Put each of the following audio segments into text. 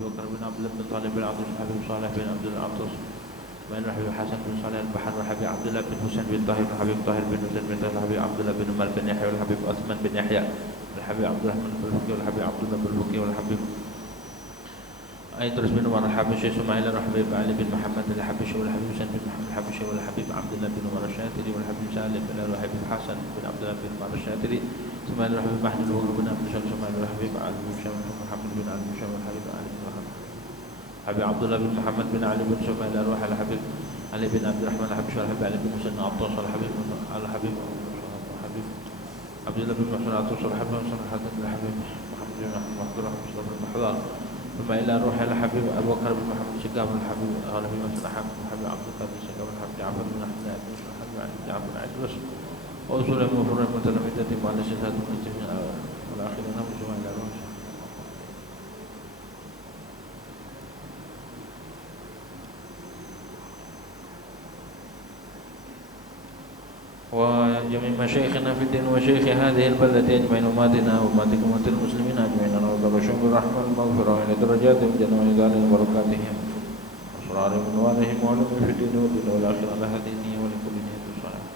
بكر بن عبد الله بن طالب بن عبد الحبيب صالح بن عبد العطوس بن الحبيب حسن بن صالح البحر الحبيب عبد الله بن حسين بن طاهر الحبيب طاهر بن حسين بن طاهر الحبيب عبد الله بن عمر بن يحيى والحبيب عثمان بن يحيى الحبيب عبد الرحمن بن البكي والحبيب عبد الله بن البكي والحبيب أيدرس بن عمر الحبيب إسماعيل الحبيب علي بن محمد الحبيب والحبيب حسين بن محمد الحبيب والحبيب عبد الله بن عمر الشاطري والحبيب سالم بن الحبيب حسن بن عبد الله بن عمر الشاطري إسماعيل الحبيب محمد بن عبد الشمس إسماعيل الحبيب علي بن شمس محمد بن علي بن شمس الحبيب علي بن محمد حبيب عبد الله بن محمد بن علي بن سمع الأروح الحبيب علي بن عبد الرحمن الحبيب الحبيب علي بن مسلم عطوس الحبيب الحبيب عبد الله بن محسن عطوس الحبيب محسن حسن الحبيب محمد بن محمد مصطفى بن محضر ثم إلى روح الحبيب أبو بكر بن محمد شقاب الحبيب الحبيب محسن حمد الحبيب عبد الله بن شقاب الحبيب جعفر بن أحمد الحبيب علي جعفر بن عجوز وأصول المفروض المتلمذة وعلى شهادة المجتمعين والآخرين وجمع إلى روح وجميع مشايخنا في الدين وشيخ هذه البلدة أجمعين أماتنا وأماتكم وأمات المسلمين أجمعين نرجو الرشوم بالرحمة والمغفرة وإلى درجاتهم جنة وإدارة بركاتهم وأسرار منوالهم وعلم في الدين والدين والآخرة على هذه النية ولكل نية صالحة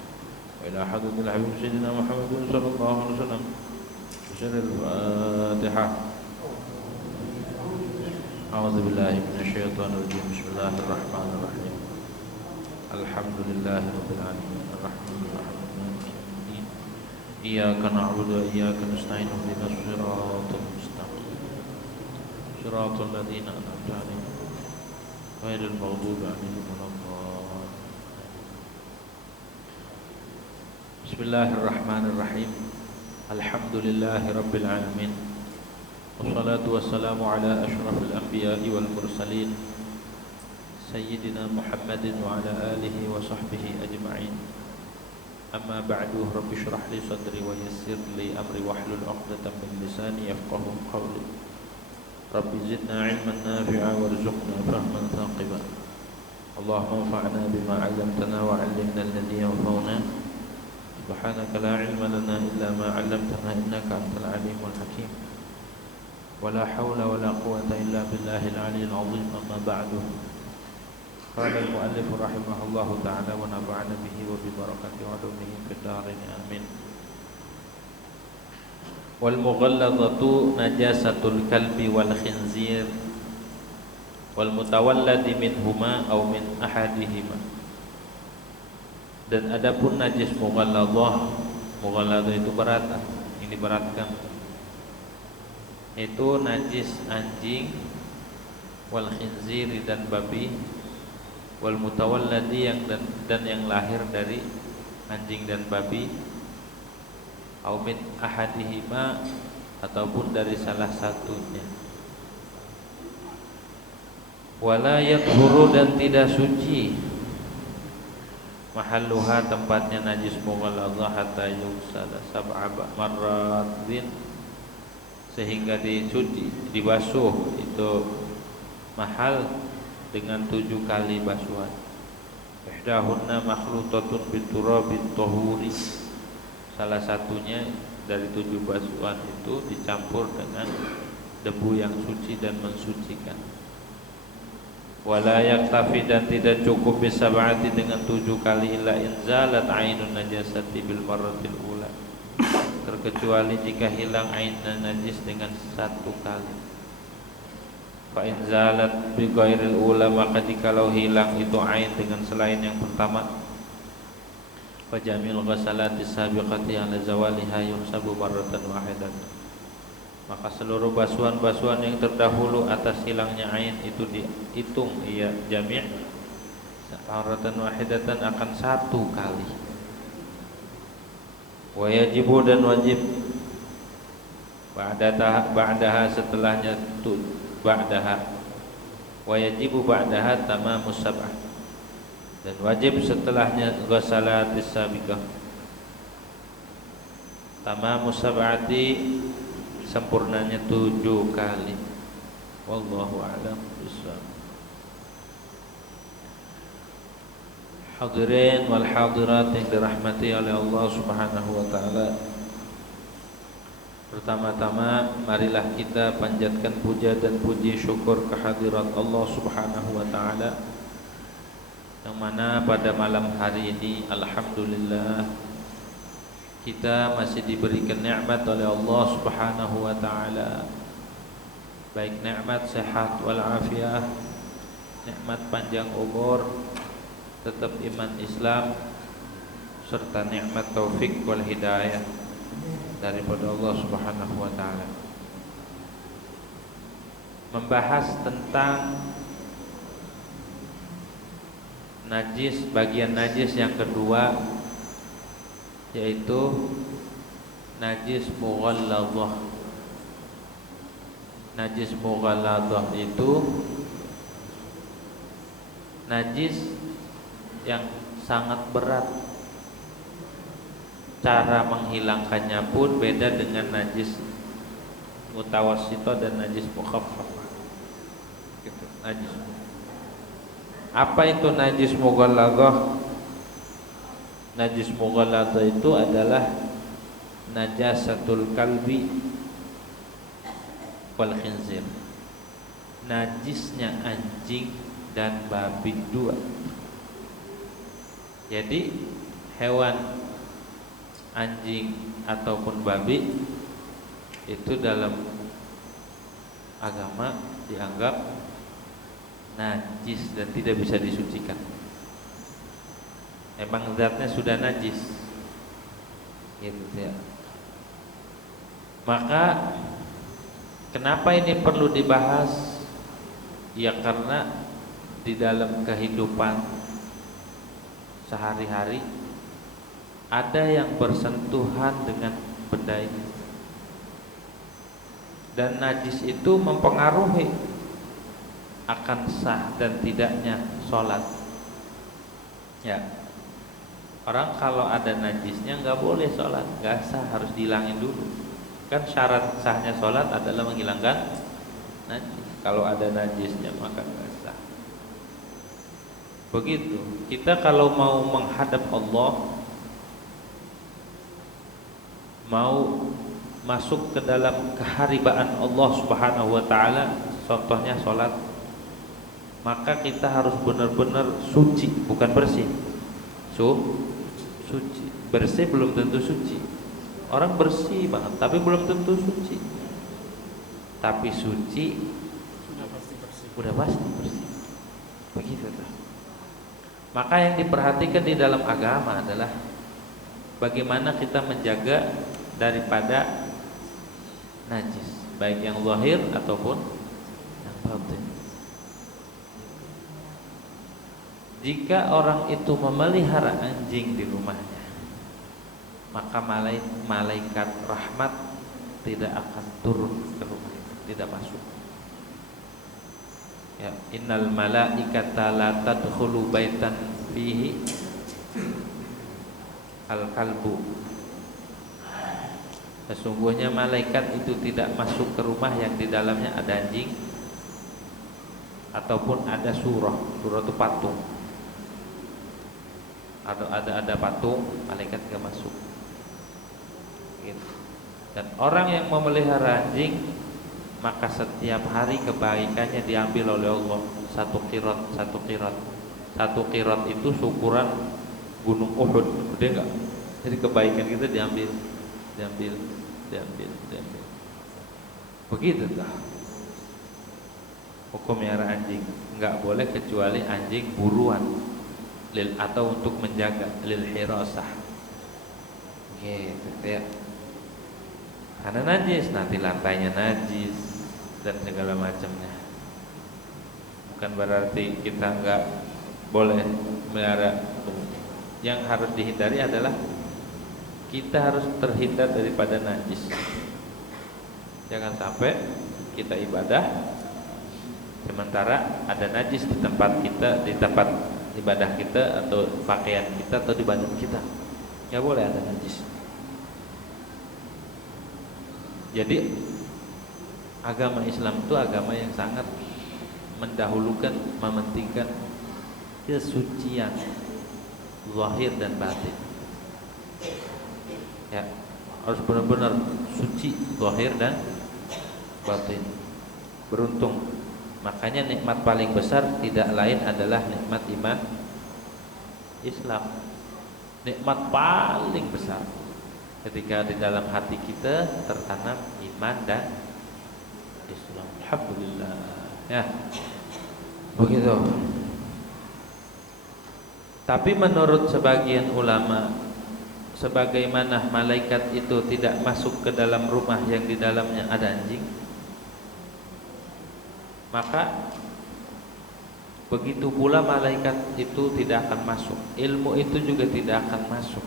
وإلى حضرة الحبيب سيدنا محمد صلى الله عليه وسلم بسر الفاتحة أعوذ بالله من الشيطان الرجيم بسم الله الرحمن الرحيم الحمد لله رب العالمين الرحمن الرحيم مالك يوم الدين إياك نعبد وإياك نستعين اهدنا الصراط المستقيم صراط الذين أنعمت عليهم غير المغضوب عليهم ولا الضالين بسم الله الرحمن الرحيم الحمد لله رب العالمين والصلاة والسلام على أشرف الأنبياء والمرسلين سيدنا محمد وعلى آله وصحبه أجمعين أما بعد رب اشرح لي صدري ويسر لي أمري واحلل عقدة من لساني يفقهوا قولي رب زدنا علما نافعا وارزقنا فهما ثاقبا اللهم انفعنا بما علمتنا وعلمنا الذي ينفعنا سبحانك لا علم لنا إلا ما علمتنا إنك أنت العليم الحكيم ولا حول ولا قوة إلا بالله العلي العظيم أما بعد قال المؤلف رحمه الله تعالى ونفعنا به وببركة علومه في الدارين آمين والمغلظة نجاسة الكلب والخنزير والمتولد منهما أو من أحدهما. Dan adapun najis mughalladhah, mughalladhah itu berat, yang diberatkan, itu najis anjing, wal khinziri dan babi, wal mutawalladi dan yang lahir dari anjing dan babi, au min ahadihima ataupun dari salah satunya. Wala yathuru dan tidak suci mahalluha tempatnya najis mughalladhah hatta yughsala sab'a marratin sehingga dicuci dibasuh itu mahal dengan 7 kali basuhan. Ihdahunna makhlutatun biturabit tahuri. Salah satunya dari 7 basuhan itu dicampur dengan debu yang suci dan mensucikan. Wala yaktafi dan tidak cukup bisab'ati dengan 7 kali illa inzalat ainun najasati bil marratil ula. Terkecuali jika hilang ain najis dengan 1 kali. Fa inzalat bi ghairil ula, maka jikalau hilang itu ain dengan selain yang pertama, fa jamil ghasalati sabiqati ala zawaliha yuhsabu marratan wahidatan. Maka seluruh basuhan-basuhan yang terdahulu atas hilangnya ain itu dihitung ia jami' marratan wahidatan akan 1 kali. Wa yajibu dan wajib ba'daha setelahnya ba'daha wa yajibu ba'daha tamamus sab'ah dan wajib setelahnya ghasalatis sabiqah tamamus sab'ati sempurnanya 7 kali. Wallahu a'lam bishawab. Hadirin wal hadirat yang dirahmati oleh Allah Subhanahu wa taala. Pertama-tama marilah kita panjatkan puja dan puji syukur kehadirat Allah Subhanahu wa taala, yang mana pada malam hari ini alhamdulillah kita masih diberikan nikmat oleh Allah Subhanahu wa taala, baik nikmat sehat wal afiah, nikmat panjang umur, tetap iman Islam, serta nikmat taufik wal hidayah daripada Allah Subhanahu wa taala. Membahas tentang najis, bagian najis yang kedua, yaitu najis mughalladhah. Najis mughalladhah itu najis yang sangat berat. Cara menghilangkannya pun beda dengan najis mutawassithah dan najis mukhaffaf. Gitu, najis. Apa itu najis mughalladhah? Najis mughalladhah itu adalah najasatul kalbi wal khinzir. Najisnya anjing dan babi dua. Jadi hewan anjing ataupun babi itu dalam agama dianggap najis dan tidak bisa disucikan. Emang zatnya sudah najis, gitu ya. Maka kenapa ini perlu dibahas? Ya karena di dalam kehidupan sehari-hari ada yang bersentuhan dengan benda ini, dan najis itu mempengaruhi akan sah dan tidaknya sholat. Ya, orang kalau ada najisnya nggak boleh sholat, nggak sah, harus dihilangin dulu. Kan syarat sahnya sholat adalah menghilangkan najis. Kalau ada najisnya maka nggak sah. Begitu. Kita kalau mau menghadap Allah, mau masuk ke dalam keharibaan Allah Subhanahu wa taala, contohnya sholat, maka kita harus benar-benar suci, bukan bersih. Suci. Bersih belum tentu suci. Orang bersih banget tapi belum tentu suci. Tapi suci sudah pasti bersih. Begitu tuh. Maka yang diperhatikan di dalam agama adalah bagaimana kita menjaga daripada najis, baik yang zahir ataupun yang batin. Jika orang itu memelihara anjing di rumahnya, maka malaikat rahmat tidak akan turun ke rumah itu, tidak masuk. Ya, innal malaikata la tadkhulu baitan fihi al-kalbu. Sesungguhnya malaikat itu tidak masuk ke rumah yang di dalamnya ada anjing ataupun ada surah. Surah itu patung. Ada patung, malaikat tidak masuk. Gitu. Dan orang yang memelihara anjing, maka setiap hari kebaikannya diambil oleh Allah. Satu qirat itu syukuran gunung Uhud, gede enggak? Jadi kebaikan kita diambil. Begitu dah. Hukum miara anjing enggak boleh kecuali anjing buruan atau untuk menjaga, lil hirasah. Gitu ya. Karena najis, nanti lantainya najis dan segala macamnya. Bukan berarti kita enggak boleh melihara. Yang harus dihindari adalah kita harus terhindar daripada najis. Jangan sampai kita ibadah sementara ada najis di tempat kita, di tempat ibadah kita atau pakaian kita atau di badan kita. Nggak boleh ada najis. Jadi agama Islam itu agama yang sangat mendahulukan, mementingkan kesucian zahir dan batin. Ya, harus benar-benar suci zahir dan batin. Beruntung. Makanya nikmat paling besar tidak lain adalah nikmat iman Islam. Nikmat paling besar ketika di dalam hati kita tertanam iman dan Islam. Alhamdulillah. Ya. Begitu. Tapi menurut sebagian ulama, sebagaimana malaikat itu tidak masuk ke dalam rumah yang di dalamnya ada anjing, maka begitu pula malaikat itu tidak akan masuk. Ilmu itu juga tidak akan masuk.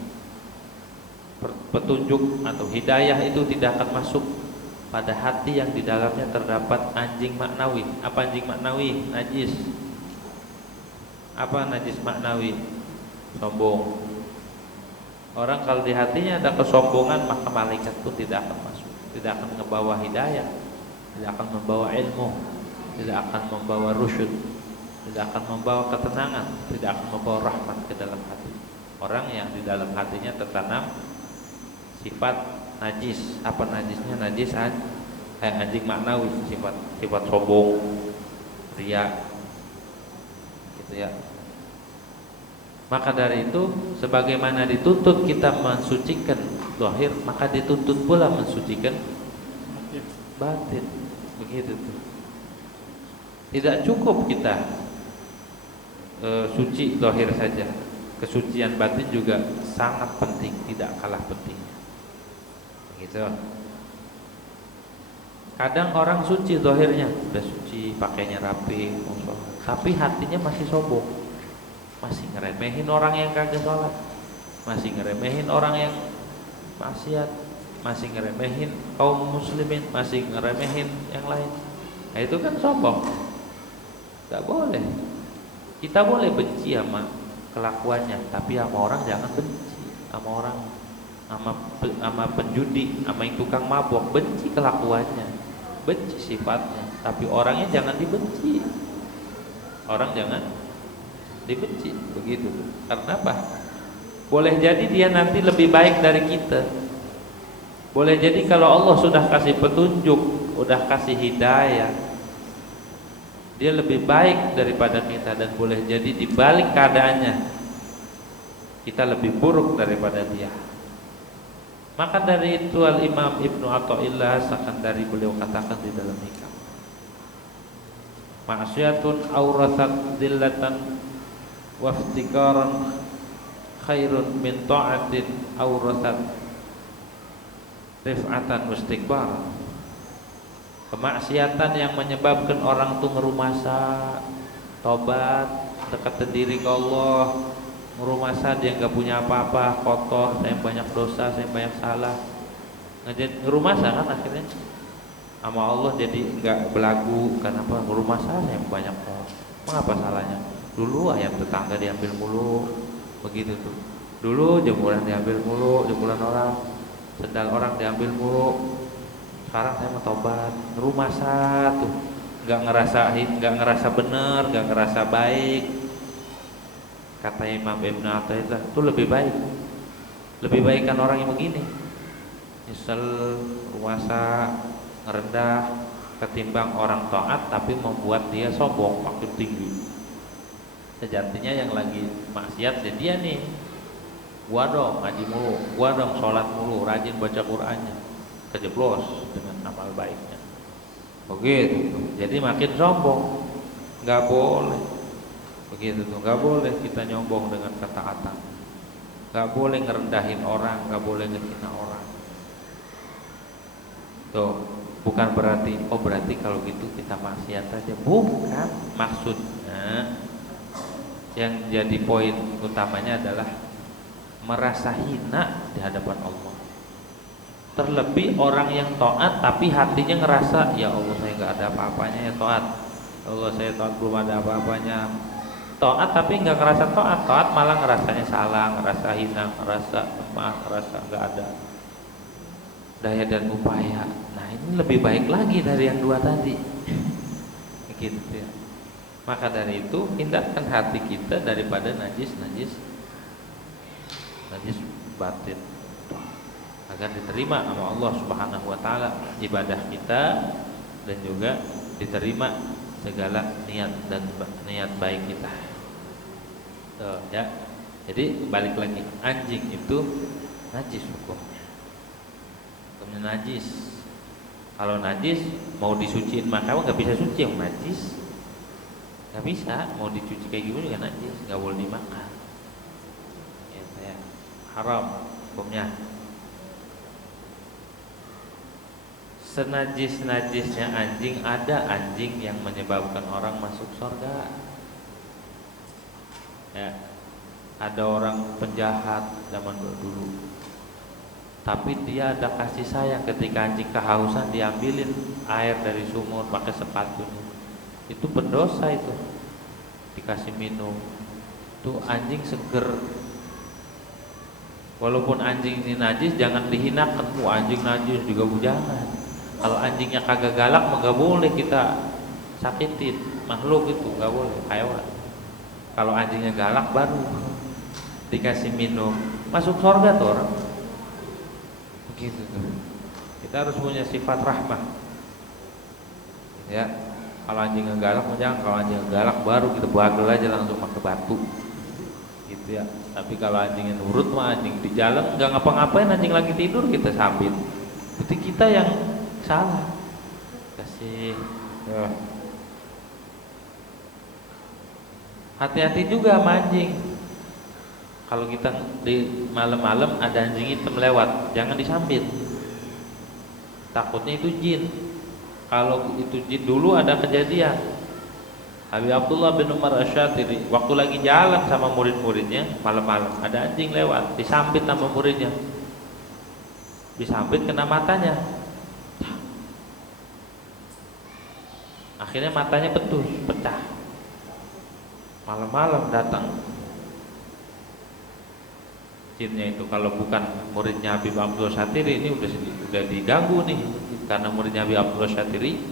Petunjuk atau hidayah itu tidak akan masuk pada hati yang di dalamnya terdapat anjing maknawi. Apa anjing maknawi? Najis. Apa najis maknawi? Sombong. Orang kalau di hatinya ada kesombongan, maka malaikat pun tidak akan masuk. Tidak akan membawa hidayah, tidak akan membawa ilmu, tidak akan membawa rusyud, tidak akan membawa ketenangan, tidak akan membawa rahmat ke dalam hati. Orang yang di dalam hatinya tertanam sifat najis. Apa najisnya? Najis kayak anjing maknawi, sifat sombong, riya, gitu ya. Maka dari itu, sebagaimana dituntut kita mensucikan zahir, maka dituntut pula mensucikan batin. Begitu tuh. Tidak cukup kita suci zahir saja. Kesucian batin juga sangat penting, tidak kalah pentingnya. Begitu. Kadang orang suci zahirnya, sudah suci, pakainya rapi, tapi hatinya masih sombong. Masih ngeremehin orang yang kagak sholat, masih ngeremehin orang yang maksiat, masih ngeremehin kaum muslimin, masih ngeremehin yang lain. Nah, itu kan sombong. Gak boleh. Kita boleh benci sama kelakuannya, tapi sama orang jangan benci. Sama orang, sama penjudi, sama yang tukang mabok, benci kelakuannya, benci sifatnya, tapi orangnya jangan dibenci. Orang jangan dibenci, begitu. Karena apa? Boleh jadi dia nanti lebih baik dari kita. Boleh jadi kalau Allah sudah kasih petunjuk, sudah kasih hidayah, dia lebih baik daripada kita. Dan boleh jadi di balik keadaannya kita lebih buruk daripada dia. Maka dari itu Al-Imam Ibnu Athaillah Sakandari beliau katakan di dalam hikam, ma'siyatun awrathat dillatan waftikaran khairun min ta'atin awrathat rif'atan wastikbaran. Kemaksiatan yang menyebabkan orang itu ngerumasa, tobat, dekat diri ke Allah, ngerumasa dia nggak punya apa-apa, kotor, saya banyak dosa, saya banyak salah, ngerumasa kan akhirnya sama Allah jadi nggak belagu. Kenapa? Ngerumasa saya banyak dosa. Mengapa salahnya? Dulu ayam tetangga diambil mulu, begitu tuh. Dulu jemuran diambil mulu, jemuran orang, sendal orang diambil mulu. Sekarang saya mau tobat, rumah satu, nggak ngerasa bener, nggak ngerasa baik. Kata Imam Ibnu Athaillah itu lebih baik kan orang yang begini, nyesel, ruasa, ngerendah, ketimbang orang taat tapi membuat dia sombong makin tinggi. Sejatinya yang lagi maksiat dia nih, gua dong ngaji mulu, gua dong sholat mulu, rajin baca Qur'annya, kejeblos dengan amal baiknya. Begitu tuh. Jadi makin sombong. Nggak boleh. Begitu tuh. Nggak boleh kita nyombong dengan ketaatan. Nggak boleh ngerendahin orang, nggak boleh ngehina orang. Tuh, bukan berarti kalau gitu kita maksiat aja. Bukan. Maksudnya yang jadi poin utamanya adalah merasa hina di hadapan Allah. Terlebih orang yang taat tapi hatinya ngerasa, ya Allah saya nggak ada apa-apanya ya taat, Allah saya taat belum ada apa-apanya. Taat tapi nggak ngerasa taat malah ngerasanya salah, ngerasa hina, ngerasa lemah, ngerasa nggak ada daya dan upaya. Nah ini lebih baik lagi dari yang dua tadi, gitu ya. Maka dari itu hindarkan hati kita daripada najis batin. agar diterima sama Allah Subhanahu wa taala ibadah kita dan juga diterima segala niat dan niat baik kita. Tuh, ya. Jadi balik lagi, anjing itu najis hukumnya. Hukumnya najis. Kalau najis mau disuciin maka nggak bisa suci, yang najis nggak bisa, mau dicuci kayak gimana juga najis, nggak boleh dimakan. Ya, haram hukumnya. Senajis-najisnya anjing, ada anjing yang menyebabkan orang masuk surga. Ya, ada orang penjahat zaman dulu, tapi dia ada kasih sayang. Ketika anjing kehausan, diambilin air dari sumur pakai sepatunya. Itu berdosa itu, dikasih minum. Itu anjing seger. Walaupun anjing ini najis, jangan dihinakan. Anjing najis juga jangan. Kalau anjingnya kagak galak, mah nggak boleh kita sakitin. Makhluk itu nggak boleh, hewan. Kalau anjingnya galak baru dikasih minum, masuk surga tuh orang. Begitu tuh. Kita harus punya sifat rahmah. Ya, kalau anjingnya galak mah jangan. Kalau anjingnya galak baru kita bagel aja langsung pakai batu. Gitu ya. Tapi kalau anjingnya nurut mah, anjing di jalan nggak ngapa-ngapain, anjing lagi tidur kita sambit. Berarti kita yang salah. Kasih. Ya. Hati-hati juga sama anjing. Kalau kita di malam-malam ada anjing hitam lewat, jangan disambit. Takutnya itu jin. Kalau itu jin, dulu ada kejadian. Habib Abdullah bin Umar Asy-Syatiri waktu lagi jalan sama murid-muridnya malam-malam, ada anjing lewat, disambit sama muridnya. Disambit kena matanya. Akhirnya matanya pecah. Malam-malam datang jinnya itu. Kalau bukan muridnya Habib Abdul Syatiri, ini udah diganggu nih, karena muridnya Habib Abdul Syatiri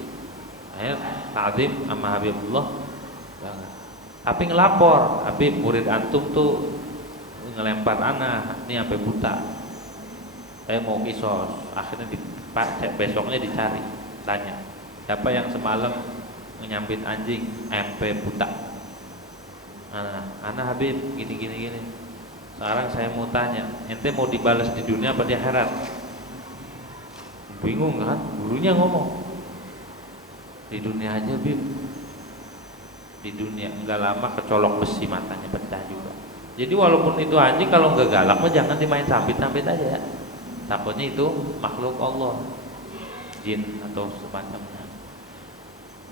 akhirnya ta'zim sama Habibullah. Tapi ngelapor, Habib, murid antum tuh ngelempar anak, ini sampai buta. Saya mau kisos. Akhirnya besoknya dicari, tanya siapa yang semalam menyambit anjing sampai buta. Anak Habib gini. Sekarang saya mau tanya, ente mau dibalas di dunia apa di akhirat? Bingung kan? Gurunya ngomong, di dunia aja, Bib. Di dunia. Enggak lama kecolok besi, matanya pecah juga. Jadi walaupun itu anjing, kalau enggak galak mah jangan dimain sambit-sambit aja. Takutnya itu makhluk Allah, jin atau semacamnya.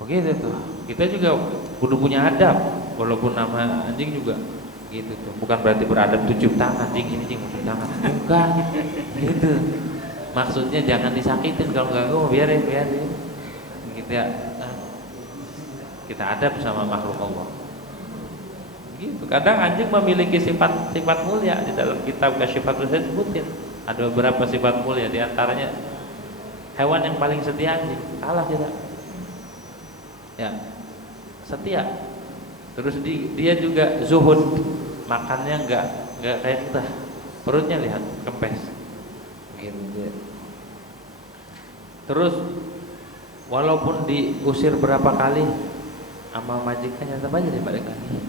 Begitu tuh. Kita juga kudu punya adab, walaupun nama anjing juga gitu tuh. Bukan berarti beradab tuh cium tangan, anjing cium tangan. Bukan. Gitu. Maksudnya jangan disakitin, kalau enggak biarin. Gitu ya. Kita adab sama makhluk Allah. Gitu. Kadang anjing memiliki sifat mulia. Di dalam kitab Kasyifatul Zahid sebutin ada beberapa sifat mulia, di antaranya hewan yang paling setia anjing. Kalah kita. Ya, setia. Terus dia juga zuhud, makannya enggak kayak kita. Perutnya lihat kempes. Gitu. Terus walaupun diusir berapa kali sama majikannya, tetap aja dia balik lagi.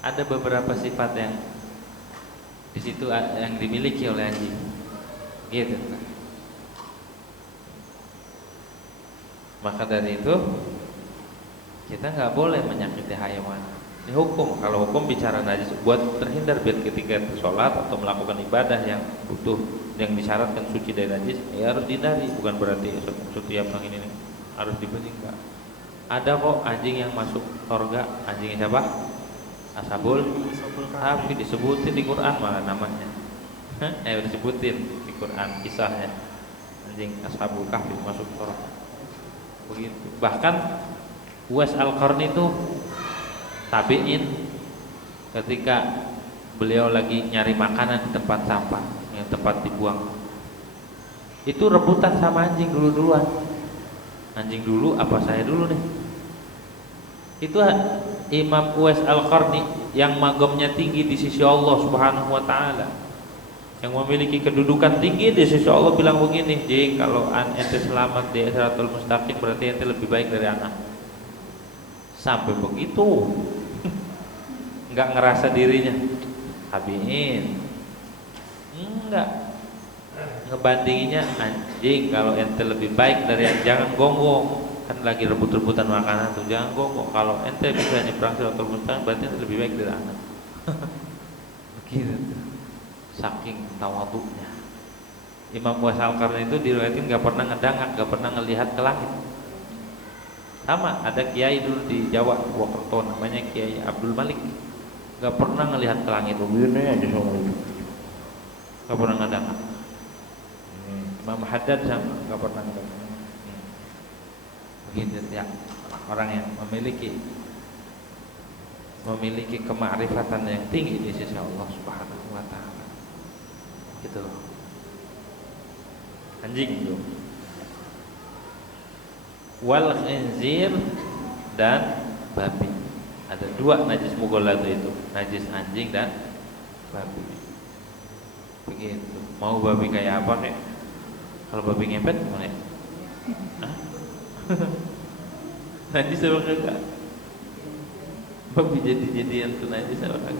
Ada beberapa sifat yang di situ yang dimiliki oleh anjing. Gitu. Maka dari itu kita nggak boleh menyakiti hewan. Ini hukum. Kalau hukum bicara najis, buat terhindar biar ketika sholat atau melakukan ibadah yang butuh, yang disyaratkan suci dari najis, ya harus dihindari. Bukan berarti setiap yang ini harus dibenci, enggak. Ada kok anjing yang masuk surga. Anjingnya siapa? Ashabul Kahfi, disebutin di Quran malah namanya. Disebutin di Quran kisahnya. Anjing Ashabul Kahfi masuk surga. Begitu. Bahkan Uwais Al-Qarni itu tabi'in, ketika beliau lagi nyari makanan di tempat sampah, yang tempat dibuang, itu rebutan sama anjing duluan. Anjing dulu apa saya dulu nih? Itu Imam Uwais Al-Qarni yang magamnya tinggi di sisi Allah Subhanahu wa taala. yang memiliki kedudukan tinggi di sisi Allah bilang begini, "Jing, kalau ente selamat di Siratal Mustaqim berarti ente lebih baik dari anak." Sampai begitu. Enggak ngerasa dirinya habiin. Enggak. Ngebandinginya, "Anjing, kalau ente lebih baik dari yang jangan gonggong. Kan lagi rebut-rebutan makanan tuh, jangan gonggong. Kalau ente bisa nyebrang Siratal Mustaqim berarti ente lebih baik dari anak." Begitu. Saking tawadhunya. Imam Uwais Al-Qarni itu diriwayatkan nggak pernah ngedangak, nggak pernah ngelihat ke langit. Sama ada kiai dulu di Jawa, Purwokerto, namanya Kiai Abdul Malik, nggak pernah ngelihat ke langit, begini aja semua itu, nggak pernah ngedangak. Imam Haddad sama nggak pernah ngedangak. Begitu ya orang yang memiliki kemakrifatan yang tinggi di sisi Allah Subhanahu wa taala. Gitu loh. Anjing itu. Wal khinzir dan babi. Ada dua najis mughalladz itu, najis anjing dan babi. Begitu. Mau babi kayak apa nek? Kalau babi ngepet gimana? Hah? Najis apa enggak? Babi jadi-jadian tuh najis apa enggak?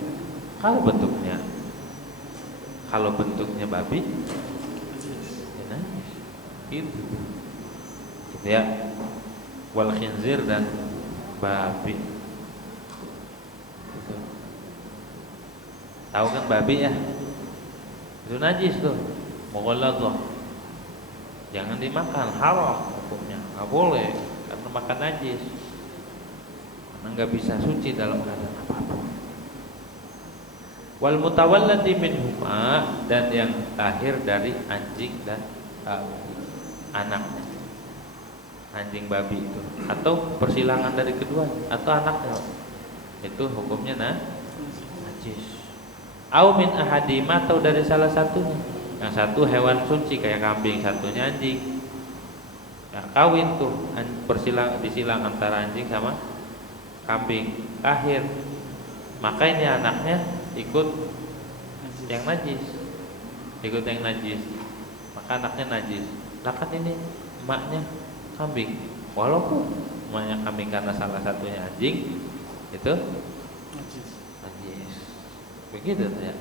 Kalau bentuknya babi, ya najis. Gitu ya. Wal khinzir dan babi. Gitu. Tahu kan babi ya? Itu najis tuh. Mughalladz. Jangan dimakan, haram hukumnya. Enggak boleh karena makan najis. Karena enggak bisa suci dalam keadaan apapun. Wal mutawalladi minhuma, dan yang lahir dari anjing dan babi, anaknya anjing babi itu, atau persilangan dari keduanya atau anaknya, itu hukumnya najis. Au min ahadima, atau dari salah satunya, yang satu hewan suci kayak kambing, satunya anjing. Nah, kawin tuh disilang antara anjing sama kambing, lahir, maka ini anaknya ikut yang najis, maka anaknya najis. Nah kan ini emaknya kambing, walaupun emaknya kambing karena salah satunya anjing, itu najis. Begitu ya.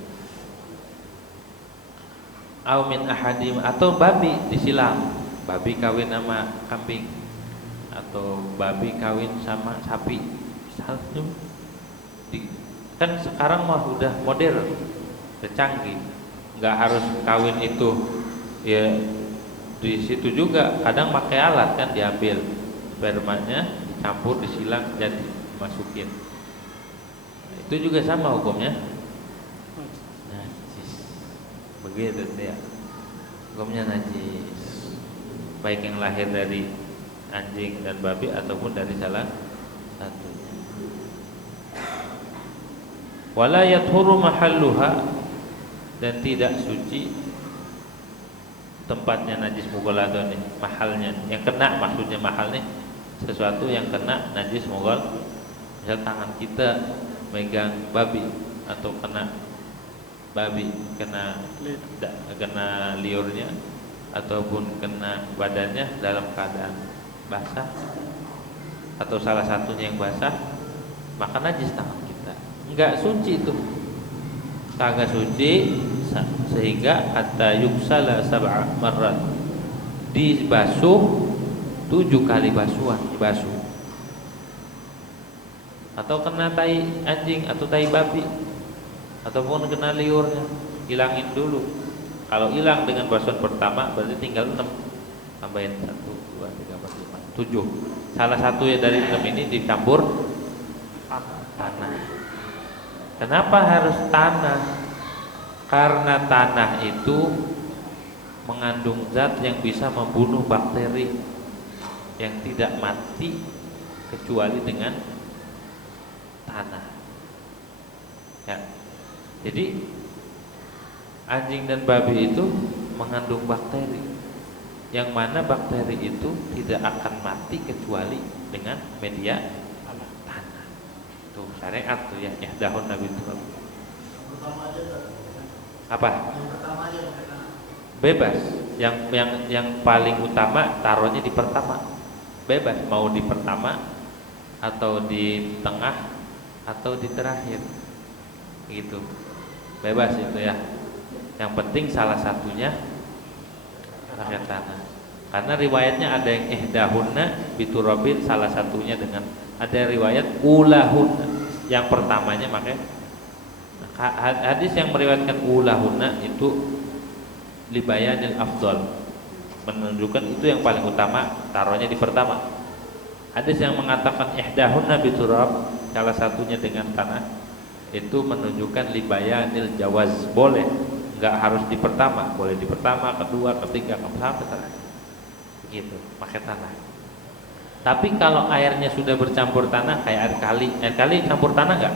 Au min ahadim, atau babi disilang, babi kawin sama kambing, atau babi kawin sama sapi, misalnya. Kan sekarang mah udah modern, udah canggih, nggak harus kawin itu ya. Di situ juga kadang pakai alat kan, diambil spermanya, dicampur, disilang, jadi masukin. Nah, itu juga sama hukumnya najis. Begitu ya, hukumnya najis, baik yang lahir dari anjing dan babi ataupun dari salah satunya. Wala yathuru mahalluha, dan tidak suci tempatnya najis mughalladz nih, mahalnya yang kena, maksudnya mahal nih sesuatu yang kena najis mughalladz. Misal tangan kita megang babi atau kena babi, kena liurnya ataupun kena badannya dalam keadaan basah atau salah satunya yang basah, maka najis tangan kita. Enggak suci itu, kagak suci, sehingga hatta yuksala sab'a marrat, dibasuh 7 kali basuhan, dibasuh. Atau kena tai anjing atau tai babi ataupun kena liurnya, hilangin dulu. Kalau hilang dengan basuhan pertama berarti tinggal 6, tambahin 1, 2, 3, 4, 5, 7. Salah satu ya dari 6 ini dicampur tanah. Kenapa harus tanah? Karena tanah itu mengandung zat yang bisa membunuh bakteri yang tidak mati kecuali dengan tanah. Ya. Jadi anjing dan babi itu mengandung bakteri, yang mana bakteri itu tidak akan mati kecuali dengan media tanah. Itu syariat tuh ya, daun Nabi itu. Apa? Yang pertama aja bebas. Yang paling utama taruhnya di pertama, bebas mau di pertama atau di tengah atau di terakhir, gitu, bebas itu ya. Yang penting salah satunya pakai tanah. Karena riwayatnya ada yang ihdahunna biturabin, salah satunya dengan, ada riwayat ulahunna yang pertamanya pakai. Hadis yang meriwayatkan ulahunna itu libayanil afdal, menunjukkan itu yang paling utama, taruhnya di pertama. Hadis yang mengatakan ihdahunna biturab, salah satunya dengan tanah, itu menunjukkan libayanil jawaz, boleh, nggak harus di pertama, boleh di pertama, kedua, ketiga, sampai terakhir, gitu, pakai tanah. Tapi kalau airnya sudah bercampur tanah, kayak air kali campur tanah nggak?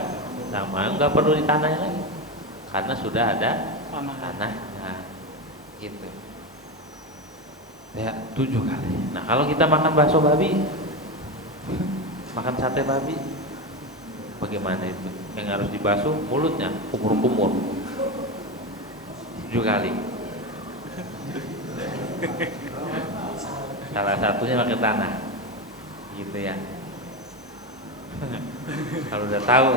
Sama, nggak perlu di tanahnya lagi, karena sudah ada tanah. Gitu. Ya 7 kali. Nah kalau kita makan bakso babi, makan sate babi, bagaimana itu? Yang harus dibasuh mulutnya, kumur-kumur 7 kali. Salah satunya pakai tanah, gitu ya. Kalau udah tahu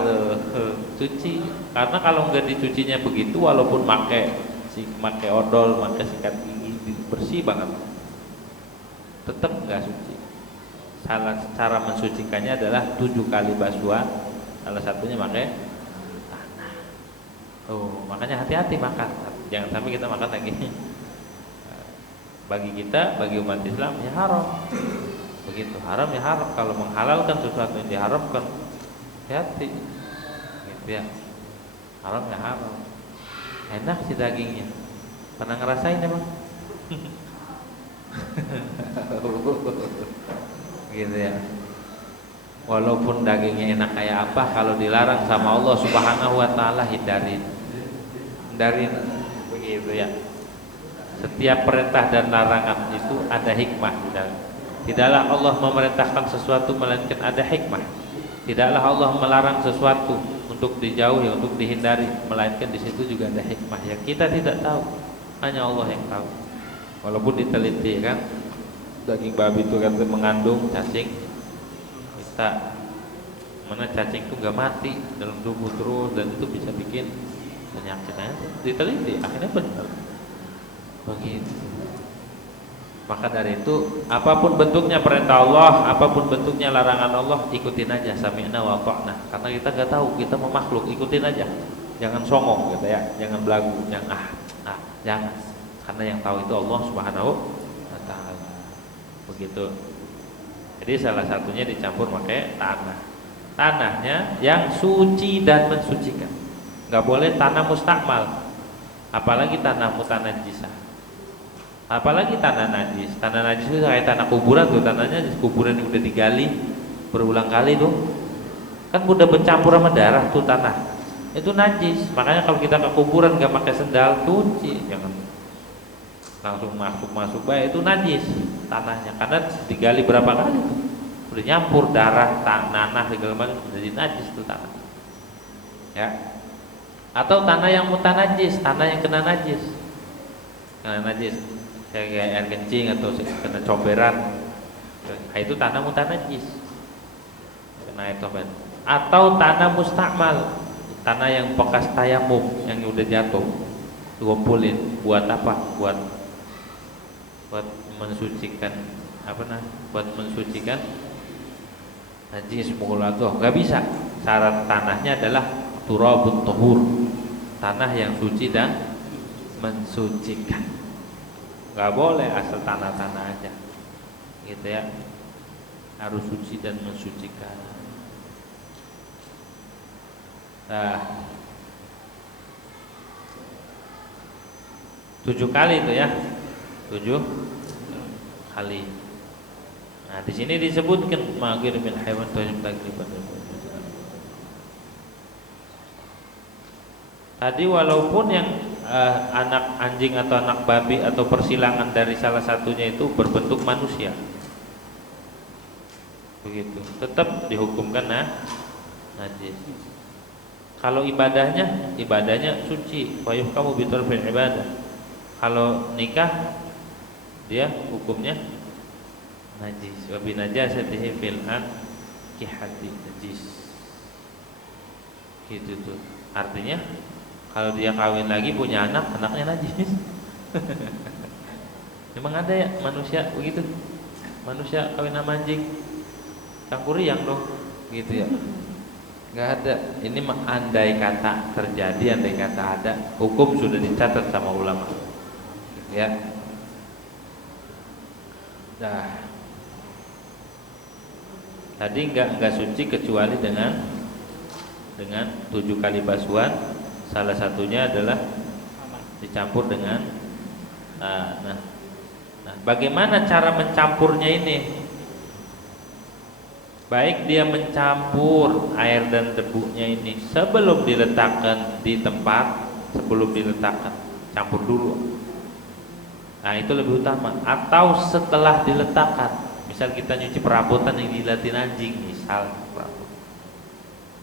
cuci, karena kalau nggak dicucinya begitu, walaupun pakai odol, pakai sikat gigi bersih banget, tetap nggak suci. Cara mensucikannya adalah 7 kali basuhan, salah satunya pakai tanah. Makanya hati-hati makan, jangan sampai kita makan lagi. Bagi kita, bagi umat Islam ya haram. Begitu, haram ya haram. Kalau menghalalkan sesuatu yang diharamkan, hati-hati, gitu ya. Haram ya haram. Enak sih dagingnya, pernah ngerasain emang? Gitu ya. Walaupun dagingnya enak kayak apa, kalau dilarang sama Allah Subhanahu wa taala, hindarin, begitu ya. Setiap perintah dan larangan itu ada hikmah di dalam. Tidaklah Allah memerintahkan sesuatu melainkan ada hikmah. Tidaklah Allah melarang sesuatu untuk dijauhi, untuk dihindari, melainkan di situ juga ada hikmah yang kita tidak tahu, hanya Allah yang tahu. Walaupun diteliti kan, daging babi itu kan mengandung cacing, kita mana cacing itu nggak mati dalam tubuh terus, dan itu bisa bikin penyakit. Diteliti, akhirnya benar begitu. Maka dari itu, apapun bentuknya perintah Allah, apapun bentuknya larangan Allah, ikutin aja, sami'na wa ta'na. Karena kita nggak tahu, kita mau makhluk, ikutin aja. Jangan songong gitu ya, jangan belagu, jangan jangan. Karena yang tahu itu Allah Subhanahu wa taala. Begitu. Jadi salah satunya dicampur pakai tanah. Tanahnya yang suci dan mensucikan. Nggak boleh tanah mustakmal. Apalagi tanah mutanajjisah. Apalagi tanah najis. Tanah najis itu kayak tanah kuburan tuh, tanahnya kuburan yang udah digali berulang kali tuh, kan udah bercampur sama darah tuh tanah, itu najis. Makanya kalau kita ke kuburan gak pakai sendal, cuci, jangan langsung masuk baik, itu najis tanahnya, karena digali berapa kali tuh, udah nyampur darah, nanah segala macam, jadi najis tuh tanah. Ya. Atau tanah yang mutanajis, tanah yang kena najis, kayak air kencing atau kena comberan, nah, itu tanah mutanajis, kena itu. Atau tanah mustakmal, tanah yang bekas tayamum, yang udah jatuh, dikumpulin, buat apa? Buat mensucikan buat mensucikan najis mughladzah. Gak bisa. Syarat tanahnya adalah turabut tuhur, tanah yang suci dan mensucikan. Gak boleh asal tanah-tanah aja, gitu ya. Harus suci dan mensucikan. Nah, 7 kali itu ya, 7 kali. Nah, di sini disebutkan magir min haywan tajib takriban. Tadi walaupun yang anak anjing atau anak babi atau persilangan dari salah satunya itu berbentuk manusia, begitu, tetap dihukumkan najis. Kalau ibadahnya suci, wayuh kamu bitul fil ibadah, Kalau nikah dia hukumnya najis. Wa bi najasatihi fil kihati najis. Gitu tuh. Artinya kalau dia kawin lagi punya anak, anaknya najis. Memang ada ya manusia begitu? Manusia kawin sama anjing, campuri yang dong, gitu ya? Nggak ada. Ini andai kata terjadi, andai kata ada, hukum sudah dicatat sama ulama, gitu ya. Nah, tadi nggak suci kecuali dengan 7 kali basuhan. Salah satunya adalah dicampur dengan nah, bagaimana cara mencampurnya ini? Baik dia mencampur air dan debunya ini sebelum diletakkan di tempat, sebelum diletakkan, campur dulu. Nah, itu lebih utama. Atau setelah diletakkan. Misal kita nyuci perabotan yang dilatin anjing, misal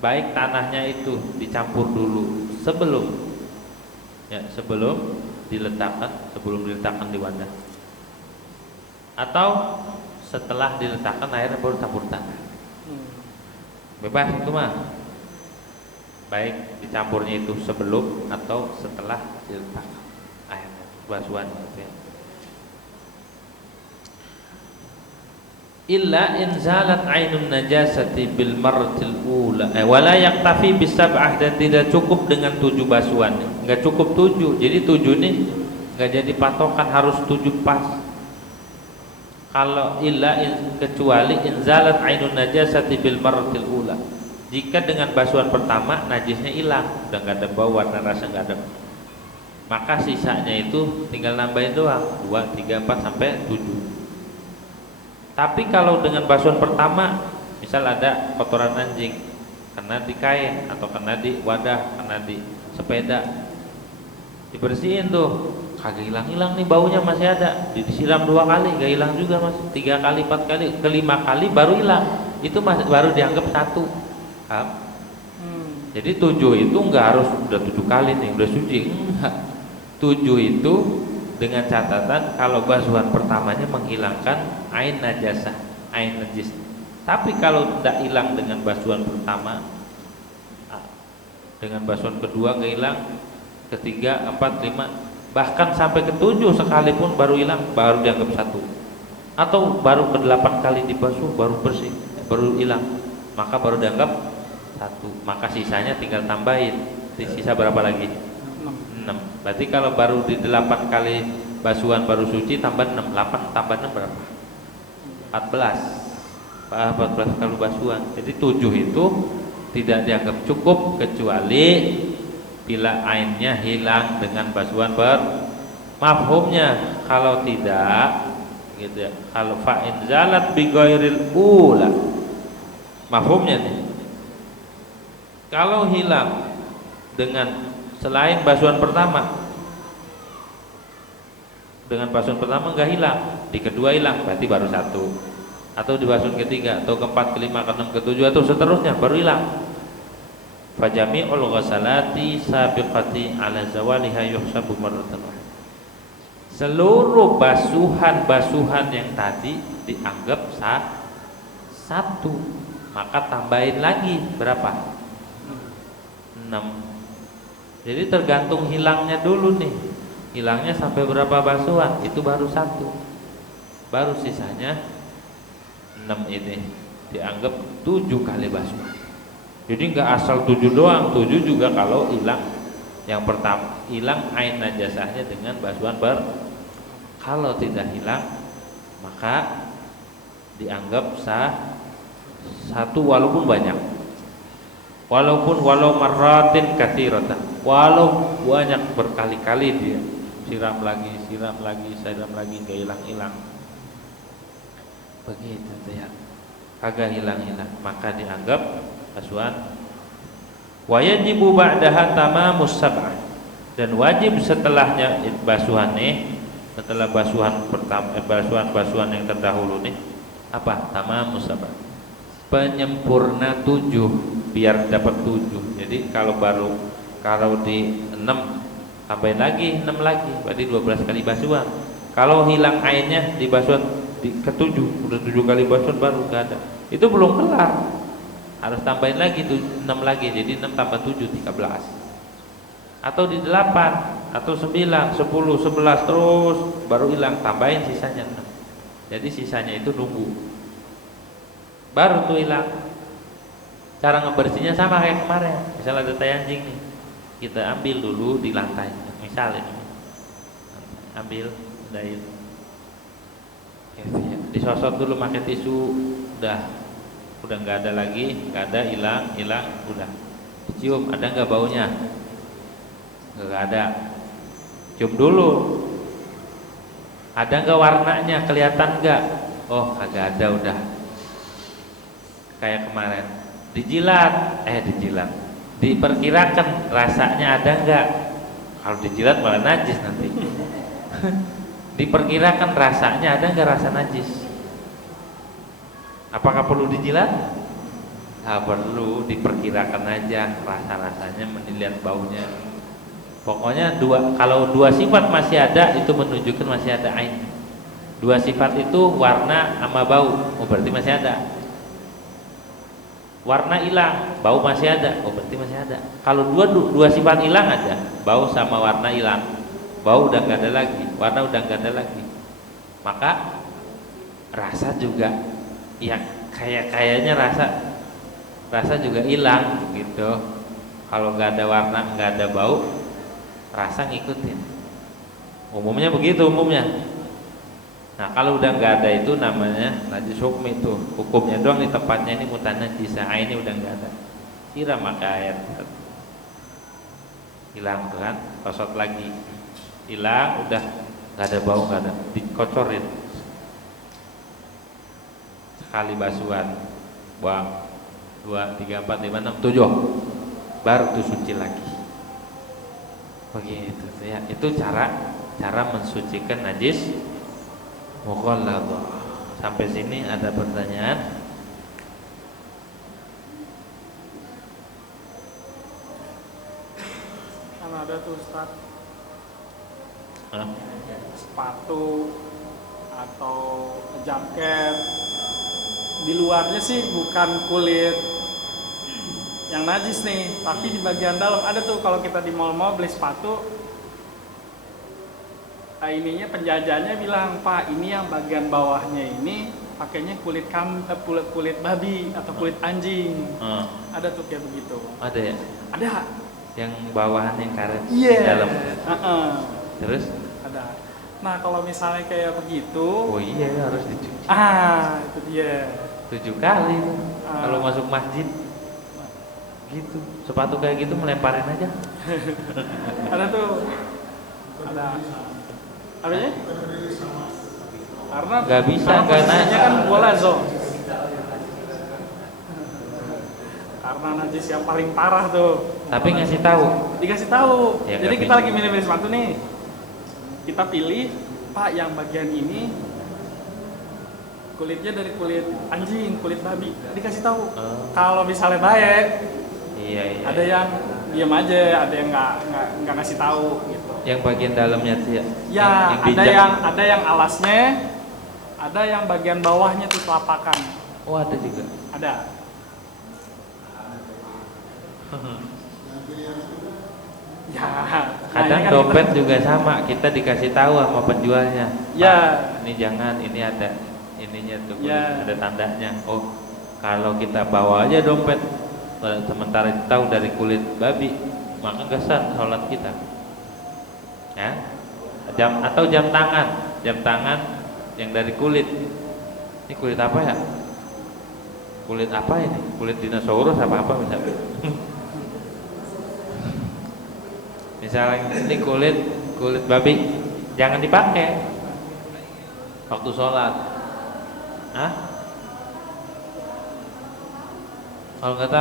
baik tanahnya itu dicampur dulu sebelum diletakkan di wadah, atau setelah diletakkan airnya baru campur tanah. Bebas itu mah, baik dicampurnya itu sebelum atau setelah diletakkan airnya, basuhan gitu ya. Illa inzalat ainun najasati bil marratil ula wala yaktafi bis sab'ah, dan tidak cukup dengan 7 basuhan. Enggak cukup 7. Jadi 7 nih enggak jadi patokan harus 7 pas. Kalau kecuali inzalat ainun najasati bil marratil ula. Jika dengan basuhan pertama najisnya hilang, udah enggak ada bau, warna, rasa enggak ada. Maka sisanya itu tinggal nambahin doang, 2, 3, 4 sampai 7. Tapi kalau dengan basuhan pertama, misal ada kotoran anjing kena di kain atau kena di wadah, kena di sepeda, dibersihin tuh, kagak hilang-hilang nih, baunya masih ada, disiram 2 kali gak hilang juga mas, 3 kali, 4 kali, ke-5 kali baru hilang, itu masih baru dianggap 1. Jadi 7 itu nggak harus udah 7 kali nih udah suci, enggak. 7 itu dengan catatan kalau basuhan pertamanya menghilangkan ain najasah, ain najis. Tapi kalau tidak hilang dengan basuhan pertama, dengan basuhan kedua nggak hilang, ketiga, 4, 5, bahkan sampai ke-7 sekalipun baru hilang, baru dianggap 1. Atau baru ke-8 kali dibasuh baru bersih, baru hilang, maka baru dianggap 1. Maka sisanya tinggal tambahin. Sisa berapa lagi? 6. Berarti kalau baru di 8 kali basuhan baru suci tambah 6. 8 tambah 6 berapa? 14 kali basuhan. Jadi 7 itu tidak dianggap cukup kecuali bila ainnya hilang dengan basuhan mafhumnya. Kalau tidak gitu ya. Kalau fa in zalat bi ghairil ula. Mafhumnya nih. Kalau hilang dengan selain basuhan pertama, dengan basuhan pertama enggak hilang, di kedua hilang, berarti baru 1. Atau di basuhan ketiga, atau ke-4, ke-5, ke-6, ke-7 atau seterusnya baru hilang. Fajami'ul ghasalati sabiqati ala zawaliha yuhsabu marratan wahid. Seluruh basuhan yang tadi dianggap 1. Maka tambahin lagi berapa? 6. Jadi tergantung hilangnya dulu nih. Hilangnya sampai berapa basuhan, itu baru 1. Baru sisanya 6 ini dianggap 7 kali basuhan. Jadi enggak asal 7 doang, 7 juga kalau hilang. Yang pertama, hilang ain najasahnya dengan basuhan kalau tidak hilang, maka dianggap sah 1 walaupun banyak. Walau marratin katsiratan, walau banyak berkali-kali dia siram lagi nggak hilang-hilang, begitu tuh ya, kagak hilang-hilang, maka dianggap basuhan. Wa yajibu ba'daha tamamus sab'ah, dan wajib setelahnya basuhan nih, setelah basuhan pertama, basuhan yang terdahulu nih apa? Tamamus sab'ah, penyempurna 7 biar dapat 7. Jadi kalau di 6 tambahin lagi 6 lagi, berarti 12 kali basuhan. Kalau hilang airnya di basuhan ketujuh, udah 7 kali basuhan baru gak ada, itu belum kelar, harus tambahin lagi tuh 6 lagi, jadi 6 tambah 7 13, atau di 8 atau 9 10 11 terus baru hilang, tambahin sisanya 6. Jadi sisanya itu nunggu baru tuh hilang. Cara ngebersihnya sama kayak kemarin, misalnya ada tai anjing nih, kita ambil dulu di lantai, misal ini ambil dain, disosot dulu pakai tisu, udah nggak ada lagi, nggak ada, hilang, udah cium, ada nggak baunya? Nggak ada. Cium dulu, ada nggak warnanya, kelihatan nggak? Oh kagak ada, udah kayak kemarin. Dijilat, diperkirakan rasanya ada nggak? Kalau dijilat malah najis nanti. Diperkirakan rasanya ada nggak, rasa najis? Apakah perlu dijilat? Nggak perlu, diperkirakan aja rasa-rasanya, melihat baunya. Pokoknya kalau 2 sifat masih ada, itu menunjukkan masih ada ain. 2 sifat itu warna sama bau, oh berarti masih ada. Warna hilang, bau masih ada, oh berarti masih ada. Kalau dua sifat hilang ada, bau sama warna hilang, bau udah nggak ada lagi, warna udah nggak ada lagi, maka rasa juga ya kayaknya rasa juga hilang gitu. Kalau nggak ada warna, nggak ada bau, rasa ngikutin. Umumnya begitu umumnya. Nah kalau udah nggak ada itu namanya najis hukmi, itu hukumnya doang di tempatnya ini mutanajis, ini udah nggak ada, siram pakai air, hilang tuh kan, kosot lagi, hilang, udah nggak ada bau, nggak ada, dikocorin sekali basuhan, buang 2, 3, 4, 5, 6, 7, baru tuh suci lagi. Begitu ya, itu cara mensucikan najis mughalladhah. Sampai sini ada pertanyaan? Kan ada tuh Ustaz, sepatu atau jaket, di luarnya sih bukan kulit yang najis nih, tapi di bagian dalam ada tuh. Kalau kita di mall-mall beli sepatu, ininya penjajahnya bilang, Pak ini yang bagian bawahnya ini pakainya kulit babi atau kulit anjing. Ada tuh kayak begitu. Ada ya? Ada. Yang bawahan yang karet dalam. Terus? Ada. Nah kalau misalnya kayak begitu, oh iya harus dicuci. Itu dia. 7 kali kalau masuk masjid. Gitu. Sepatu kayak gitu melemparin aja. Ada tuh. Ada. Apanya? Karena nggak bisa, karena kan bola zong. Karena najis yang paling parah tuh. Tapi ngasih tahu. Dikasih tahu. Ya, jadi kita lagi milih-milih sepatu nih. Kita pilih, Pak yang bagian ini kulitnya dari kulit anjing, kulit babi. Dikasih tahu. Kalau misalnya baik, iya. Ada yang diam aja, ada yang nggak ngasih tahu gitu. Yang bagian dalamnya tuh ya. Ya, ada yang alasnya, ada yang bagian bawahnya tuh telapakan. Oh, ada juga. Ada. Ya, kadang kan dompet juga sama, kita dikasih tahu sama penjualnya. Ya, ini jangan, ini ada ininya tuh, ya. Ada tandanya. Oh, kalau kita bawa aja dompet, sementara tahu dari kulit babi, maka nggak sah sholat kita. Ya, jam tangan yang dari kulit. Ini kulit apa ya? Kulit apa ini? Kulit dinosaurus apa misalnya? Misalnya ini kulit babi, jangan dipakai waktu sholat. Kalau nggak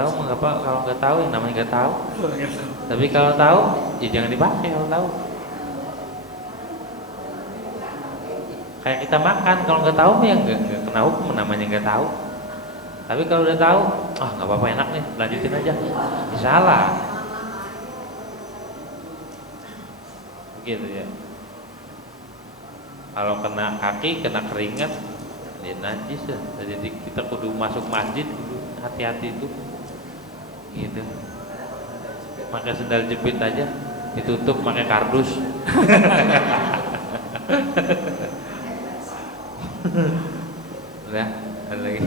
tahu mengapa? Kalau nggak tahu yang namanya nggak tahu. Tapi kalau tahu, ya jangan dipakai kalau tahu. Kayak kita makan, kalau nggak tahu ya nggak kena hukum, namanya nggak tahu. Tapi kalau udah tahu, nggak apa-apa, enak nih, lanjutin aja. Salah. gitu ya. Kalau kena kaki, kena keringat, ya najis ya. Jadi kita kudu masuk masjid, kudu hati-hati itu, gitu. Pakai sendal jepit aja, ditutup pakai kardus. Udah, ada lagi.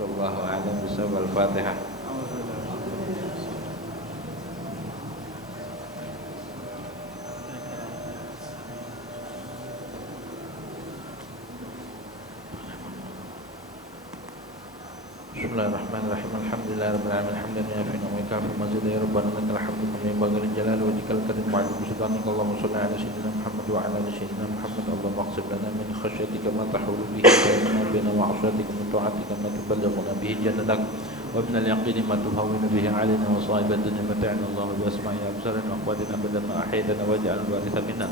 Wallahu a'lam bishawab. Al-Fatihah. Bismillahirrahmanirrahim. Alhamdulillahirabbil alamin. Hamdan yafi'u wa yukafi mazid ya rabbana lakal hamdu kama yanbaghi li jalali wajhikal karim wa 'ala sultanika. Allahumma shalli 'ala sayyidina Muhammad wa 'ala ali sayyidina Muhammad. Allahumma ighfir lana min khashyatika ma tahulu bihi bainana wa bain ma'asiyatika min ta'atika ma tuballighuna bihi jannatak wa min al-yaqini ma tuhawwinu bihi 'alaina masa'ib ad-dunya mata'na Allahu bi asma'ina wa absarina wa quwwatina abadan ma ahyaytana waj'al al-waritha minna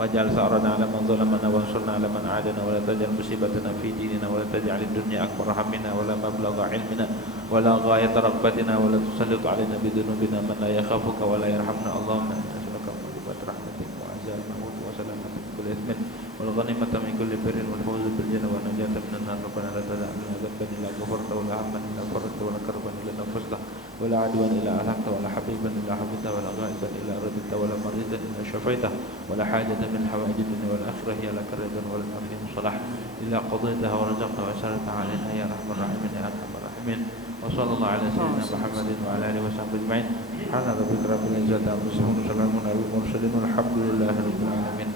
waj'al sa'rana 'ala man zalamana wa ansurna 'ala man 'adana wa la taj'al musibatana fi dinina wa la taj'al ad-dunya akbar hammina wa la mablagha 'ilmina wa la ghayata raghbatina wa la tusallit 'alaina bi dhunubina man la yakhafuka wa la yarhamna. Allahumma inna nas'aluka mawjibat rahmatik wa azal maut wa salamata min kulli ithmin wal ghanimata min kulli birrin wal fawza bil jannah wa najata minan nar. Rabbana la tad'a lana dhanban illa ghafarta wa la hamman illa farajta wa la karban illa nafasta wa la 'adwan illa ahlakta wa la habiban illa hafidta wa la ghaiban illa radita wa la maridan illa shafaita wa la hajatan min hawaij ad-dunya wal akhirah ya laka ridan wa lana fihi salah illa qadaytaha wa razaqta wa asarta 'alaina ya arhamar rahimin ya arhamar rahimin. Wa sallallahu ala sayyidina Muhammadin wa ala alihi wa sahbihi ajma'in. Subhana rabbika rabbil izzati amma yasifun wa salamun alal mursalin walhamdulillahi rabbil alamin.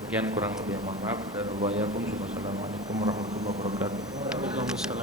Sekian kurang lebih mohon maaf dan wabarakatuh. Wassalamualaikum warahmatullahi wabarakatuh. Waalaikumsalam.